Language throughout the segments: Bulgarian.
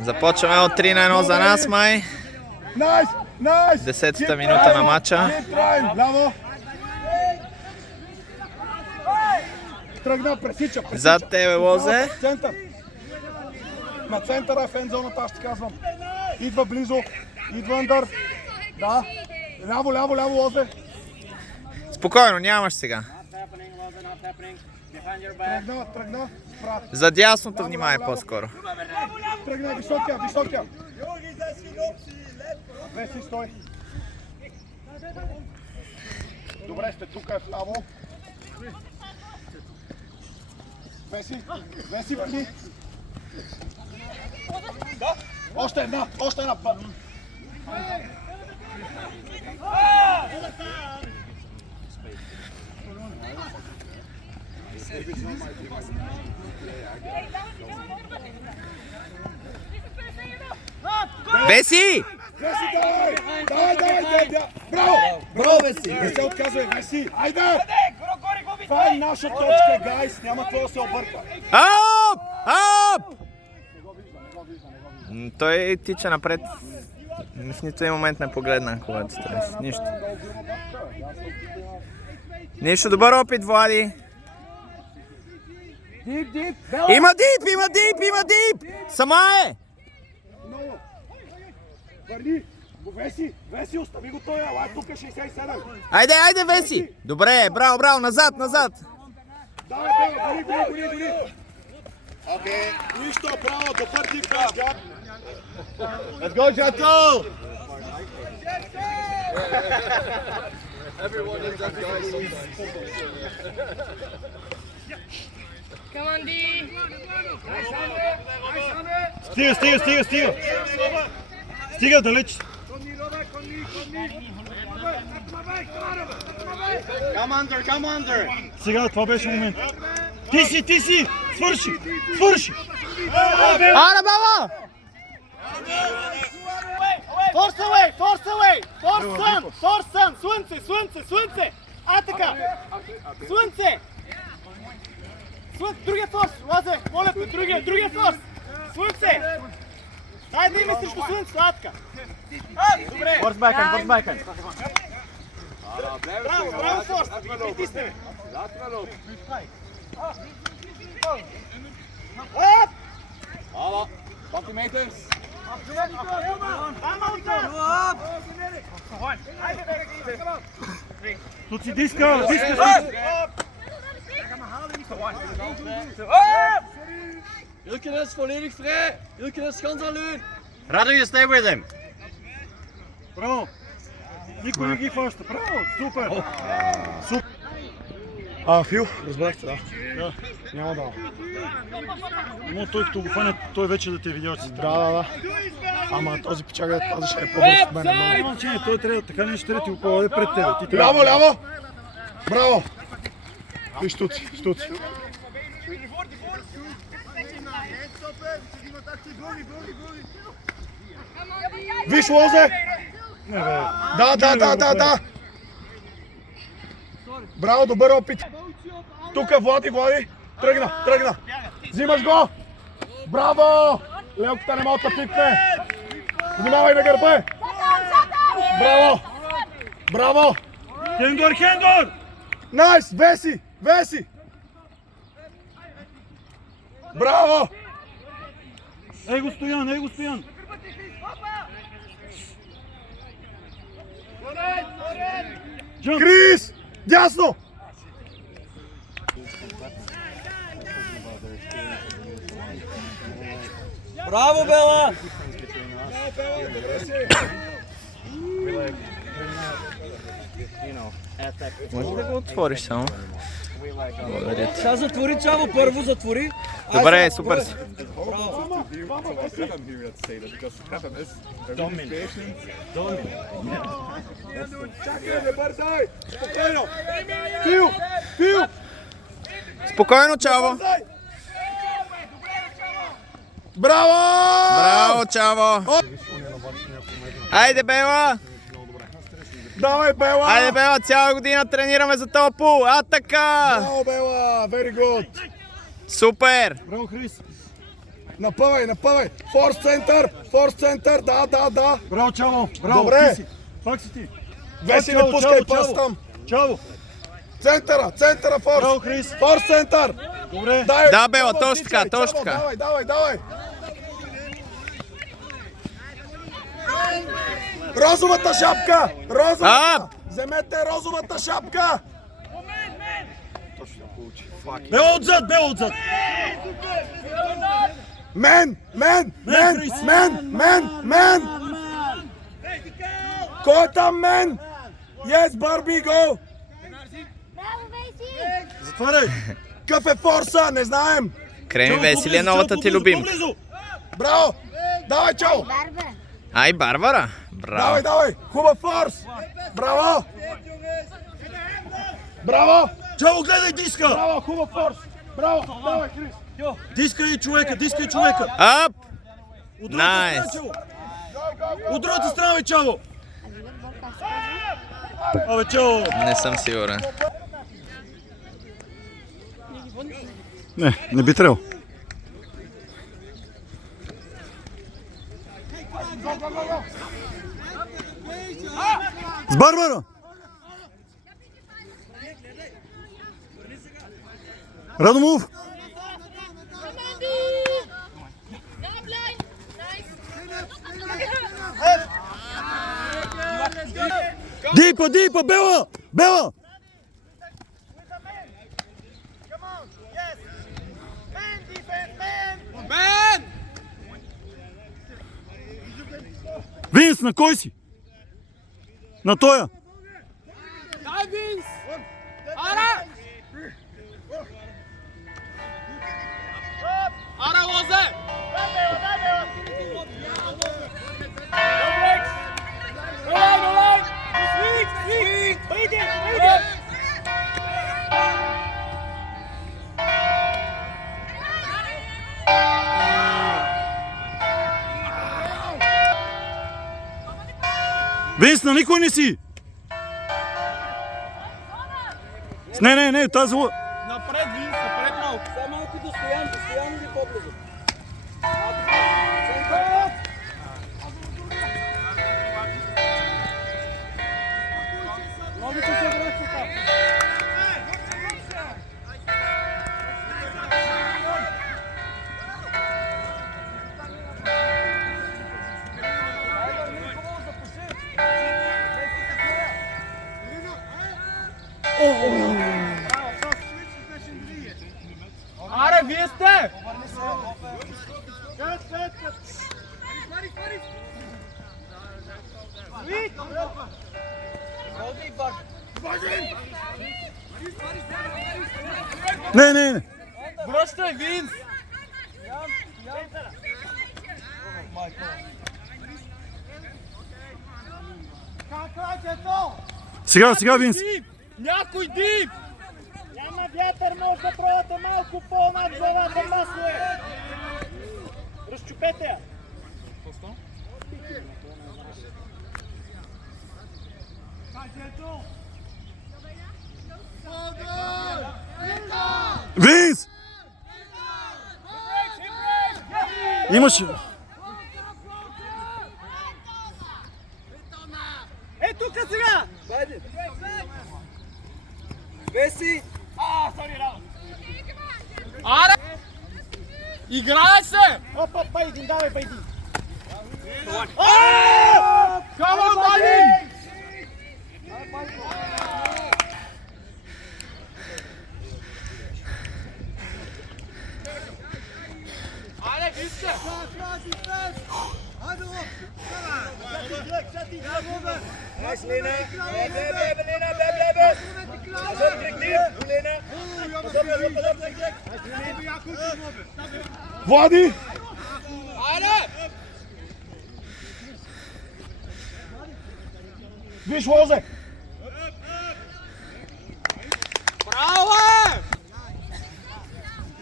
Започваме от 3-1 за нас, май. 10-та минута на матча. Зад тебе, Лозе. На центъра е фензоната, аз ще казвам. Идва близо, идва андър. Да. Ляво, Лозе. Спокойно, нямаш сега. Тръгна. За дясното внимай по-скоро. Тръгна, високия. Веси, стой. Добре сте, тук е вляво. Веси, върни. Още една. Веси! Давай! Браво, Веси! Не се отказвай, Веси! Айде! Това е наша точка, гайс! Няма какво да се обърка! Ап! Той тича напред. В нито един момент не погледна, когато стрес. Нищо. Нищо, добър опит, Влади! Има дип! Сама е! Върни! Веси, остави го той, ала тук е 67! Айде, Веси! Добре, браво, назад! Давай, гори! Окей, нищо, браво, добър дип, гад! Let's go, Jato! Come on, D! Стига! Стига далеч! Come under! Сега това беше момент. Ти си! Свърши! Ара, баба! Force away! Force sun! Слънце! Така! Слънце! Другия форс! Лазе! Моля те, другия форс! Слънце! Хайде име срещу слънцето, така! Добре! Force backhand! Браво, форс! Притисне ме! Тут си диска! Ilken is volledig vrij. Ilken is ganz alleen. Radu, you stay with him. Браво! Никой не ги хваща. Браво! Супер! Фил, разбрахте, да. Няма да. Но той като го фане, той вече да те е видял, че си трябва. Да. Ама този печага да пазиш е по-бърз от мен. Няма че той трябва така нещо трябва да ти го поведе пред тебе. Ляво! Браво! И штуци. Виж, Лозе! Да! Браво, добър опит! Тук Влади! Тръгна! Взимаш го! Браво! Лелката не може да пипне! Внимавай на гърба! Браво! Хендор! Найс! Веси! Браво! Ей го Стоян! Крис! Дясно! Браво, Бела! Може да го отвориш само? Благодаря ти. Сега затвори, Чаво, първо затвори. Добре, супер си. Чакай, не бързай! Спокойно! Фил! Спокойно, Чаво! Браво, Чаво! Айде, Бела! Давай, Бела! Айде, Бела, цяла година тренираме за този пул! Атака! Браво, Бела! Very good! Супер! Браво, Крис! Напъвай! Форс център, да. Браво, Чаво! Браво, Добре. ти си. Пак си ти. Веси, Чаво, не пускай Чаво, пас Чаво. там. Чаво! Центъра, Браво, форс. Крис! Форс център. Добре! Дай, Да, Бела, Чаво, точно стискай, така, точно Чаво, така. Давай. Розовата шапка! Ап! Вземете розовата шапка! Бело отзад! Мен! Крис. Кой е там мен? Yes, Барби, го! Затваряй! Какъв е форса? Не знаем! Креми Весели е новата ти любимка. По-близо! Браво! Давай, Чао! Ай, Барбара! Браво! Давай! Хубав форс! Браво! Чаво, гледай диска! Браво, хубав форс! Браво! Давай, Крис! Диска и човека! Ап! От другата Найс. страна, Чаво! От другата страна, бе, Чаво! Абе, Чаво! Не съм сигурен. Не би трябвало. С Барбара! Радомов! Дипа! Бела! Винс, на кой си? На тоя! Дай, Винс! Ара! Ара, Лозе! Долай! Свик! Выйди! Винс, на никой не си! Не, тази... Напред, Винс, напред малко. Само малко до Стоян или по-близо. Новите се връщат там. Аре, вие сте! Не. Връщай, Винс! Сега, Винс! Дип! Някой дип! Няма вятър, може да пробвате малко по-над главата масло. Разчупете я! Винс! Имаш... Е, тук сега! Веси! Сори, Рао! Аре! Играе се! Опа, Байдин, давай, Байдин! Come on, Байдин! Аре, вижте! Влади! Аре! Виж, Лозе! Браво!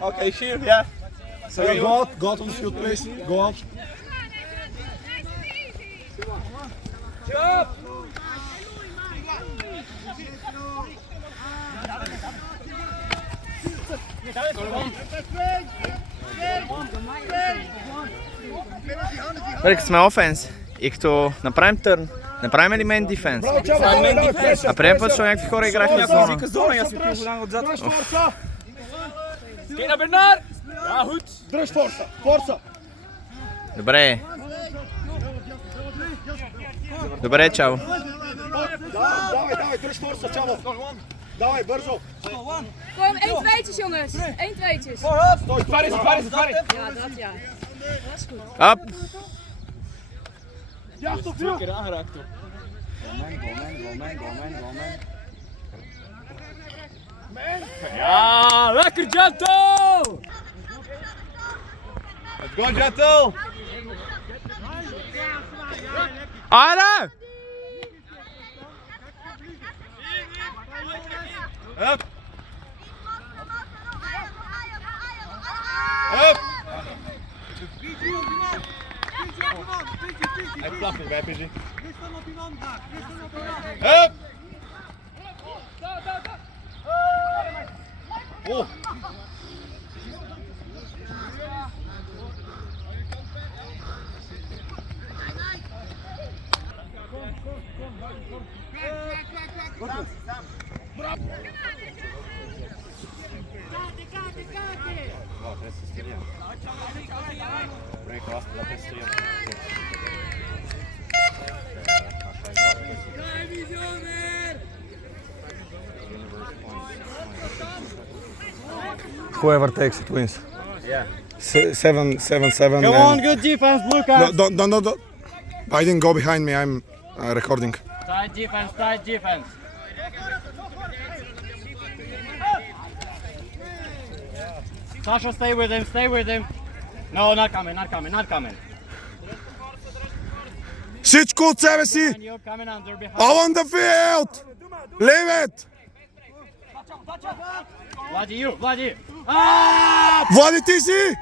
Окей, шир, я. Сега go out on the field, please. Go out. Rekli sme offense. И като направим търн, направим ли мен дефенс? А прием път, що някакви хора играха на зона. Зона, аз ви пил голям отзад. Дръж форса! Geh naar Bernard! Ja, goed. Дръж форса! Форса! Добре. Добре, чао. Давай, дръж форса, чао! Давай, бързо! Kom, 1-2'tjes jongens. 1-2'tjes. Стой! Ja, dat ja. Dat is goed. Ап! Twee keer aangeraakt toch? Ja, lekker Janto! Let's go, Jato! Айде! Up! Up! Hij placht nog bij, PG. Up! Oh! Whoever takes it wins. Yeah. 7-7. Come on, good defense, Lucas. No, don't. Biden, go behind me. I'm recording. Tight defense. Sasha, stay with him. No, not coming. Всичко от себе си! And you coming under behind. All on the field! Leave it! Vladdy, you. Влади, ти си!